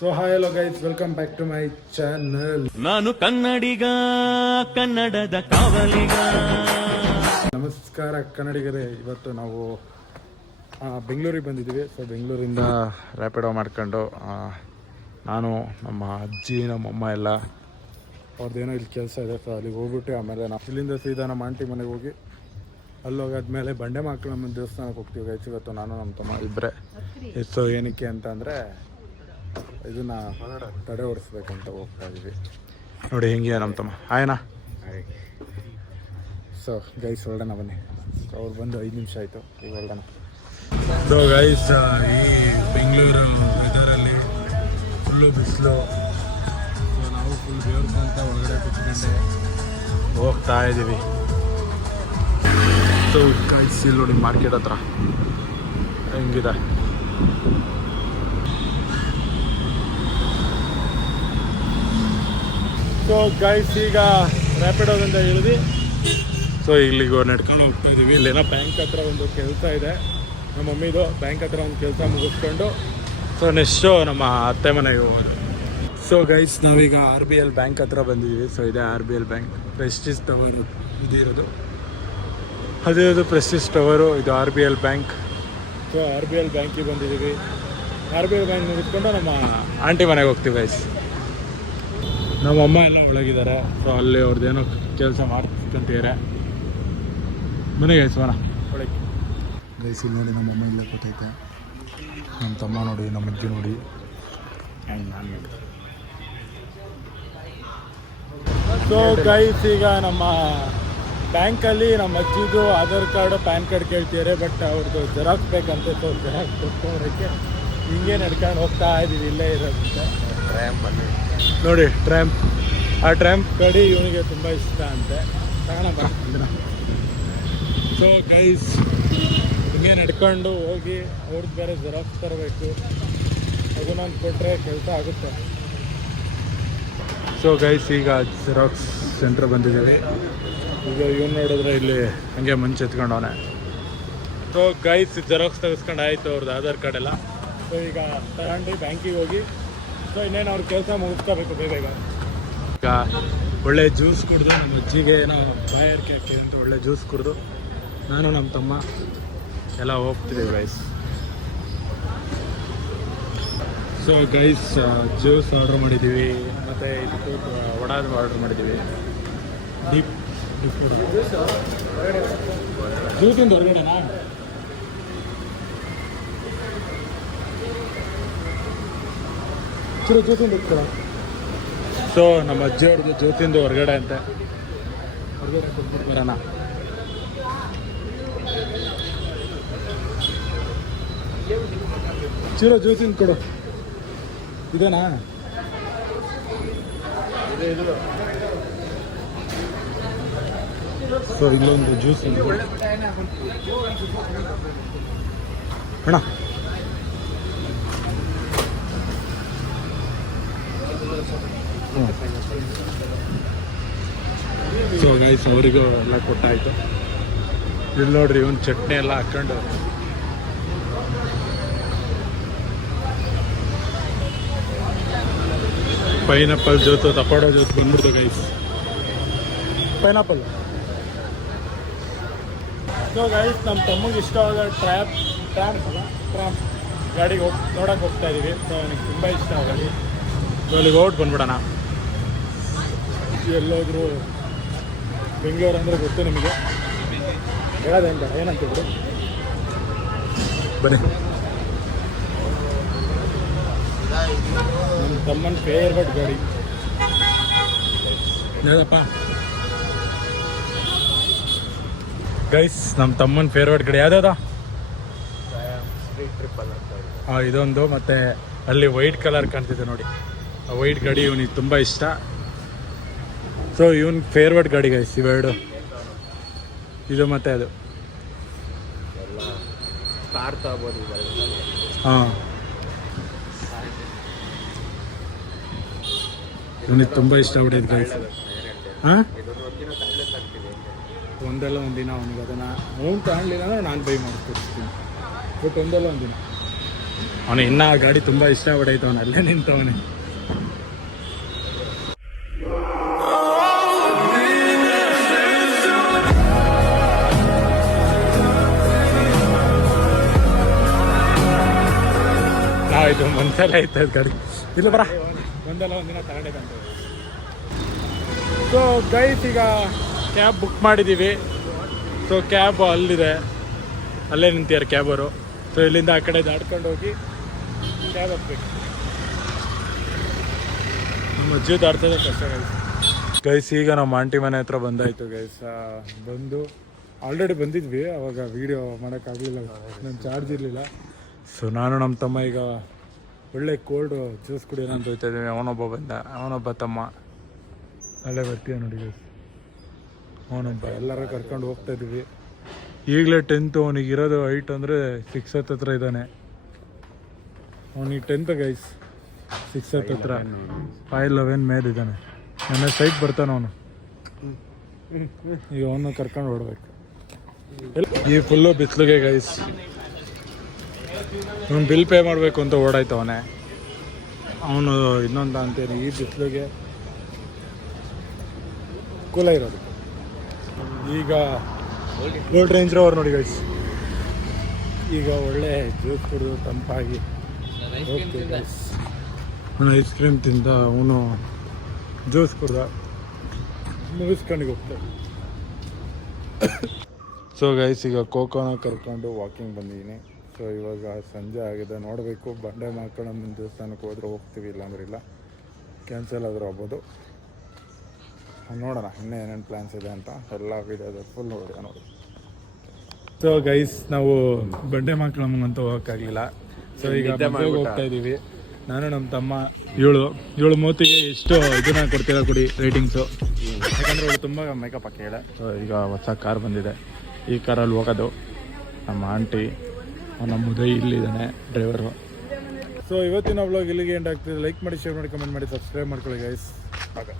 So hi hello guys, welcome back to my channel. ನಾನು ಕನ್ನಡಿಗ, ಕನ್ನಡದ ಕಾವಲಿಗ. ನಮಸ್ಕಾರ ಕನ್ನಡಿಗರೇ. ಇವತ್ತು ನಾವು ಬೆಂಗಳೂರಿಗೆ ಬಂದಿದ್ದೀವಿ. ಸೊ ಬೆಂಗಳೂರಿಂದ ರ್ಯಾಪಿಡೋ ಮಾಡ್ಕೊಂಡು ನಾನು, ನಮ್ಮ ಅಜ್ಜಿ, ನಮ್ಮಮ್ಮ ಎಲ್ಲ ಅವ್ರದ್ದೇನೋ ಇಲ್ಲಿ ಕೆಲಸ ಇದೆ. ಸೊ ಅಲ್ಲಿಗೆ ಹೋಗ್ಬಿಟ್ಟು ಆಮೇಲೆ ನಾವು ಇಲ್ಲಿಂದ ಸೀದಾ ನಮ್ಮ ಆಂಟಿ ಮನೆಗೆ ಹೋಗಿ ಅಲ್ಲಿ ಹೋಗಾದ್ಮೇಲೆ ಬಂಡೆ ಮಕ್ಕಳಮ್ಮ ದೇವಸ್ಥಾನಕ್ಕೆ ಹೋಗ್ತೀವಿ ಗೈಸ್. ಇವತ್ತು ನಾನು ನಮ್ಮ ತಮ್ಮ ಇಬ್ಬರೇ. ಸೊ ಏನಕ್ಕೆ ಅಂತ ಅಂದರೆ ಇದನ್ನ ತಡೆ ಓಡಿಸ್ಬೇಕಂತ ಹೋಗ್ತಾ ಇದ್ದೀವಿ. ನೋಡಿ ಹೆಂಗೆ ನಮ್ಮ ತಮ್ಮ ಆಯ್ನಾ. ಸೊ ಗೈಸ್ ಹೊರಡೋಣ ಬನ್ನಿ. ಸೊ ಅವ್ರು ಬಂದು 5 ನಿಮಿಷ ಆಯಿತು, ಈಗ ಹೊರಡೋಣ. ಸೊ ಗೈಸ್, ಈ ಬೆಂಗಳೂರು ವೆದರಲ್ಲಿ ಫುಲ್ಲು ಬಿಸಿಲು. ಸೊ ನಾವು ಫುಲ್ ಬೇರ್ಕೊಂತ ಒಳಗಡೆ ಕುತ್ಕೊಂಡೆ ಹೋಗ್ತಾ ಇದ್ದೀವಿ. ಸೊ ಗೈಸ್ ಇಲ್ಲಿ ನೋಡಿ ಮಾರ್ಕೆಟ್ ಹತ್ರ ಹೆಂಗಿದೆ. ಸೊ ಗೈಸ್ ಈಗ ರ್ಯಾಪಿಡೋದಿಂದ ಇಳಿದು ಸೊ ಇಲ್ಲಿಗೆ ನಡ್ಕೊಂಡು ಹೋಗ್ತಾ ಇದ್ದೀವಿ. ಇಲ್ಲೇನೋ ಬ್ಯಾಂಕ್ ಹತ್ರ ಒಂದು ಕೆಲಸ ಇದೆ, ನಮ್ಮ ಮಮ್ಮಿದು. ಬ್ಯಾಂಕ್ ಹತ್ರ ಒಂದು ಕೆಲಸ ಮುಗಿಸ್ಕೊಂಡು ಸೊ ನೆಕ್ಸ್ಟು ನಮ್ಮ ಅತ್ತೆ ಮನೆಗೆ ಹೋಗೋದು. ಸೊ ಗೈಸ್ ನಾವೀಗ RBL ಬ್ಯಾಂಕ್ ಹತ್ರ ಬಂದಿದ್ದೀವಿ. ಸೊ ಇದೆ RBL ಬ್ಯಾಂಕ್, ಪ್ರೆಸ್ಟೀಜ್ ಟವರು ಇದಿರೋದು. ಅದೇ ಪ್ರೆಸ್ಟೀಜ್ ಟವರು, ಇದು RBL ಬ್ಯಾಂಕ್. ಸೊ RBL ಬ್ಯಾಂಕಿಗೆ ಬಂದಿದ್ದೀವಿ. RBL ಬ್ಯಾಂಕ್ ಮುಗಿಸ್ಕೊಂಡು ನಮ್ಮ ಆಂಟಿ ಮನೆಗೆ ಹೋಗ್ತೀವಿ ಗೈಸ್. ನಮ್ಮ ಅಮ್ಮ ಎಲ್ಲ ಒಳಗಿದ್ದಾರೆ. ಸೊ ಅಲ್ಲಿ ಅವ್ರದ್ದೇನೋ ಕೆಲಸ ಮಾಡ್ಕೊಂತಿದ್ದಾರೆ. ಮನೆಗೆ ಗೈಸ್ವಣ ಒಳಗೆ ಗೈಸ್. ಇಲ್ಲಿ ನೋಡಿ ನಮ್ಮ ಅಮ್ಮ ಇಲ್ಲ ಕೂತೈತೆ, ನಮ್ಮ ತಮ್ಮ ನೋಡಿ, ನಮ್ಮ ಅಜ್ಜಿ ನೋಡಿ, ಆ್ಯಂಡ್ ನಾನು ನೋಡಿ. ಸೊ ಗೈಸ್ ಈಗ ನಮ್ಮ ಬ್ಯಾಂಕಲ್ಲಿ ನಮ್ಮ ಅಜ್ಜಿದು ಆಧಾರ್ ಕಾರ್ಡು, ಪ್ಯಾನ್ ಕಾರ್ಡ್ ಕೇಳ್ತಿದ್ದಾರೆ. ಬಟ್ ಅವ್ರದ್ದು ಜೆರಾಕ್ಸ್ ಬೇಕಂತೆ. ಸೊ ಜೆರಾಕ್ಸ್ ಕೊಟ್ಟೋರಕ್ಕೆ ಹಿಂಗೆ ನಡ್ಕೊಂಡು ಹೋಗ್ತಾ ಇದ್ದೀವಿ. ಇಲ್ಲೇ ಇರೋದಂತೆ ಟ್ರ್ಯಾಂಪಲ್ಲಿ ನೋಡಿ, ಟ್ರ್ಯಾಂಪ್. ಆ ಟ್ರ್ಯಾಂಪ್ ಗಾಡಿ ಇವನಿಗೆ ತುಂಬ ಇಷ್ಟ ಅಂತೆ, ತಗೋಣ ಬರೋಣ. ಸೊ ಗೈಸ್ ಹಿಂಗೆ ನಡ್ಕೊಂಡು ಹೋಗಿ ಅವ್ರದ್ದು ಬೇರೆ ಜೆರಾಕ್ಸ್ ತರಬೇಕು, ಅದನ್ನೊಂದು ಕೊಟ್ಟರೆ ಕೆಲಸ ಆಗುತ್ತೆ. ಸೊ ಗೈಸ್ ಈಗ ಜೆರಾಕ್ಸ್ ಸೆಂಟ್ರ್ ಬಂದಿದ್ದೀವಿ. ಈಗ ಇವನು ನೋಡಿದ್ರೆ ಇಲ್ಲಿ ಹಂಗೆ ಮುಂಚೆ ಎತ್ಕೊಂಡವನೆ. ಸೊ ಗೈಸ್ ಜೆರಾಕ್ಸ್ ತೆಗೆಸ್ಕೊಂಡು ಆಯಿತು ಅವ್ರದ್ದು ಆಧಾರ್ ಕಾರ್ಡ್ ಎಲ್ಲ. ಸೊ ಈಗ ತಗೊಂಡು ಬ್ಯಾಂಕಿಗೆ ಹೋಗಿ ಸೊ ಇನ್ನೇನು ಅವ್ರ ಕೆಲಸ ಮುಗಿಸ್ಕೋಬೇಕು ಬೇಗ. ಈಗ ಒಳ್ಳೆ ಜ್ಯೂಸ್ ಕುಡಿದು, ನಮ್ಮ ಅಜ್ಜಿಗೆ ಏನೋ ಬಾಯಾರಿಕೆ ಆಗ್ತಿದೆ ಅಂತ ಒಳ್ಳೆ ಜ್ಯೂಸ್ ಕುಡಿದು ನಾನು ನಮ್ಮ ತಮ್ಮ ಎಲ್ಲ ಹೋಗ್ತಿದ್ದೀವಿ guys. So guys juice order ಮಾಡಿದ್ದೀವಿ, ಮತ್ತು ಇದಕ್ಕೆ ವಡಾದು ಆರ್ಡ್ರ್ ಮಾಡಿದ್ದೀವಿ. ಡೀಪ್ ಜ್ಯೂಸಿಂದ ಹೊರಗಡೆನಾ? ಜ್ಯೋತಿಂದ ಇರ್ತೀರ. ಸೊ ನಮ್ಮ ಅಜ್ಜಿಯವ್ರದ್ದು ಜ್ಯೋತಿಂದ ಹೊರಗಡೆ ಅಂತೆ, ಹೊರಗಡೆ ಕೊಟ್ಬಿಟ್ಟು ಬರೋಣ. ಚಿರೋ ಜ್ಯೋತಿಂದ ಕೊಡು. ಇದೇನಾ? ಸೊ ಇಲ್ಲೊಂದು ಜ್ಯೂಸ್ ಅಣ್ಣ. ಸೊ ಗೈಸ್ ಅವರಿಗೂ ಎಲ್ಲ ಕೊಟ್ಟಾಯಿತು. ಇಲ್ಲಿ ನೋಡ್ರಿ ಒಂದು ಚಟ್ನಿ ಎಲ್ಲ ಹಾಕ್ಕೊಂಡು ಪೈನಾಪಲ್ ಜ್ಯೂಸು, ತಪಾಡೋ ಜ್ಯೂಸ್ ಬಂದ್ಬಿಡ್ತು ಗೈಸ್. ಪೈನಾಪಲ್. ಸೊ ಗೈಸ್ ನಮ್ಮ ತಮ್ಮಗೆ ಇಷ್ಟವಾದ ಟ್ರ್ಯಾಂಪ್ ಗಾಡಿಗೆ ನೋಡೋಕೆ ಹೋಗ್ತಾ ಇದ್ದೀವಿ. ಸೊ ನನಗೆ ತುಂಬ ಇಷ್ಟ ಗಾಡಿ. ಸೊ ಅಲ್ಲಿಗೆ ಔಟ್ ಬಂದ್ಬಿಡೋಣ. ಎಲ್ಲೋದ್ರು ಬೆಂಗಳೂರು ಅಂದರೆ ಗೊತ್ತು ನಿಮಗೆ, ಹೇಳೋದೇಂತ ಏನಂತಿದ್ರು ಬನ್ನಿ. ನಮ್ಮ ತಮ್ಮನ ಫೇವ್ರೇಟ್ ಗಾಡಿ ಹೇಳಪ್ಪ ಗೈಸ್. ನಮ್ಮ ತಮ್ಮನ ಫೇವ್ರೇಟ್ ಗಾಡಿ ಯಾವ್ದಾದ? ಹಾಂ ಇದೊಂದು, ಮತ್ತು ಅಲ್ಲಿ ವೈಟ್ ಕಲರ್ ಕಾಣ್ತಿದೆ ನೋಡಿ, ಆ ವೈಟ್ ಗಾಡಿ ಇವನಿಗೆ ತುಂಬ ಇಷ್ಟ. ಸೊ ಇವನ್ ಫೇವ್ರೇಟ್ ಗಾಡಿ ಗೈಸ್ ಇವೆರಡು, ಇದು ಮತ್ತು ಅದು. ಹಾಂ ಇವನಿಗೆ ತುಂಬ ಇಷ್ಟ ಆಗ್ಬಿಟ್ಟಿದೆ ಗೈಸ್. ಹಾಂ ಒಂದಲ್ಲ ಒಂದಿನ ಅವನಿಗೆ ಅದನ್ನು ಅವ್ನು ತಗೊಳ್ಲಿಲ್ಲ ಅಂದರೆ ನಾನು ಬೈ ಮಾಡಿಸ್ಕೊಡ್ತೀನಿ. ಬಟ್ ಒಂದಲ್ಲ ಒಂದಿನ ಅವನು ಇನ್ನೂ ಆ ಗಾಡಿ ತುಂಬ ಇಷ್ಟಪಡೈತೆ, ಅವನು ಅಲ್ಲೇ ನಿಂತವನೇ. ಇದು ಒಂದ್ಸಲ ಐತೆ ಗಾಡಿ, ಇಲ್ಲ ಬರ ಒಂದಲ್ಲ ಒಂದಿನ ತಗೊಂಡೇಕಂತ. ಸೊ ಗೈಸ್, ಈಗ ಕ್ಯಾಬ್ ಬುಕ್ ಮಾಡಿದ್ದೀವಿ. ಸೊ ಕ್ಯಾಬ್ ಅಲ್ಲಿದೆ, ಅಲ್ಲೇ ನಿಂತಿದ್ದಾರೆ ಕ್ಯಾಬರು. ಸೊ ಇಲ್ಲಿಂದ ಆ ಕಡೆ ದಾಟ್ಕೊಂಡು ಹೋಗಿ ಕ್ಯಾಬ್ ಹತ್ಬೇಕು. ಮಜ್ಜಿ ದಾಟ್ತದೆ ಕಷ್ಟ ಗೈಸ್. ಈಗ ನಮ್ಮ ಆಂಟಿ ಮನೆ ಹತ್ರ ಬಂದಾಯಿತು ಗೈಸ್. ಬಂದು ಆಲ್ರೆಡಿ ಬಂದಿದ್ವಿ, ಅವಾಗ ವೀಡಿಯೋ ಮಾಡೋಕ್ಕಾಗಲಿಲ್ಲ, ನನ್ನ ಚಾರ್ಜ್ ಇರಲಿಲ್ಲ. ಸೊ ನಾನು ನಮ್ಮ ತಮ್ಮ ಈಗ ಒಳ್ಳೆ ಕೋಲ್ಡ್ ಜ್ಯೂಸ್ ಕುಡಿಯೋಣ ಅಂತ ಹೋಗ್ತಾ ಇದ್ದೀವಿ. ಅವನೊಬ್ಬ ಬಂದ, ಅವನೊಬ್ಬ ತಮ್ಮ ಅಲ್ಲೇ ಬರ್ತೀಯ ನೋಡಿ ಗೈಸ್. ಅವನೊಬ್ಬ ಎಲ್ಲರೂ ಕರ್ಕೊಂಡು ಹೋಗ್ತಾ ಇದ್ದೀವಿ. ಈಗಲೇ 10th, ಅವನಿಗೆ ಇರೋದು ಹೈಟ್ ಅಂದರೆ 6 ಹತ್ರ ಇದ್ದಾನೆ. ಅವನಿಗೆ 10th ಗೈಸ್, 6 ಹತ್ರ 5'11" ಮೇಲಿದ್ದಾನೆ. ನನ್ನ ಸೈಟ್ ಬರ್ತಾನೆ ಅವನು. ಈಗ ಅವನು ಕರ್ಕೊಂಡು ಹೊಡ್ಬೇಕು. ಈ ಫುಲ್ಲು ಬಿಸಿಲಿಗೆ ಗೈಸ್. ಅವ್ನು ಬಿಲ್ ಪೇ ಮಾಡಬೇಕು ಅಂತ ಓಡಾಯ್ತವನೇ. ಅವನು ಇನ್ನೊಂದು ಅಂತೇಳಿ ಈ ಬಿಸಿಲಿಗೆ ಕೂಲ ಇರೋದು. ಈಗ ಗೋಲ್ಡ್ ರೇಂಜರ್ ಅವ್ರು ನೋಡಿ ಗೈಸ್. ಈಗ ಒಳ್ಳೆ ಜ್ಯೂಸ್ ಕುಡಿದು ತಂಪಾಗಿ ಹೋಗ್ತೀವಿ ಗೈಸ್. ಅವನು ಐಸ್ ಕ್ರೀಮ್ ತಿಂದ, ಅವನು ಜ್ಯೂಸ್ ಕುಡ್ದ, ಮುಗಿಸ್ಕೊಂಡು ಹೋಗ್ತಾರೆ. ಸೊ ಗೈಸ್, ಈಗ ಕೋಕೋನ ಕರ್ಕೊಂಡು ವಾಕಿಂಗ್ ಬಂದಿದ್ದೀನಿ. ಸೊ ಇವಾಗ ಸಂಜೆ ಆಗಿದೆ, ನೋಡಬೇಕು. ಬಂಡೆ ಮಾರ್ಕೊಂಡು ದೇವಸ್ಥಾನಕ್ಕೆ ಹೋದ್ರೆ ಹೋಗ್ತೀವಿ, ಇಲ್ಲಾಂದ್ರೆ ಇಲ್ಲ, ಕ್ಯಾನ್ಸಲ್ ಆದರೂ ಆಗ್ಬೋದು. ನೋಡೋಣ ಇನ್ನೂ ಏನೇನು ಪ್ಲ್ಯಾನ್ಸ್ ಇದೆ ಅಂತ. ಎಲ್ಲ ವಿಡಿಯೋದ ಫುಲ್ ನೋಡಿ. ಸೊ ಗೈಸ್, ನಾವು ಬಂಡೆ ಮಾರ್ಕೊಳ್ಳೋಂಗಂತೂ ಹೋಗೋಕ್ಕಾಗಲಿಲ್ಲ. ಸೊ ಈಗ ಹೋಗ್ತಾ ಇದ್ದೀವಿ ನಾನು ನಮ್ಮ ತಮ್ಮ. ಇವಳು ಮೂತಿಗೆ ಎಷ್ಟು ಇದನ್ನ ಕೊಡ್ತೀರಾ ಕೊಡಿ ರೇಟಿಂಗ್ಸು, ಯಾಕಂದರೆ ಅವಳು ತುಂಬ ಮೇಕಪ್ ಹಾಕಿದ್ದಾಳೆ. ಸೊ ಈಗ ಹೊಸ ಕಾರ್ ಬಂದಿದೆ, ಈ ಕಾರಲ್ಲಿ ಹೋಗೋದು. ನಮ್ಮ ಆಂಟಿ, ನಮ್ಮ ಉದಯ್ ಇಲ್ಲಿದ್ದಾನೆ ಡ್ರೈವರು. ಸೊ ಇವತ್ತಿನ ವ್ಲಾಗ್ ಇಲ್ಲಿಗೆ ಎಂಡ್ ಆಗ್ತಿದೆ. ಲೈಕ್ ಮಾಡಿ, ಶೇರ್ ಮಾಡಿ, ಕಮೆಂಟ್ ಮಾಡಿ, ಸಬ್ಸ್ಕ್ರೈಬ್ ಮಾಡ್ಕೊಳ್ಳಿ ಗೈಸ್. ಆಗ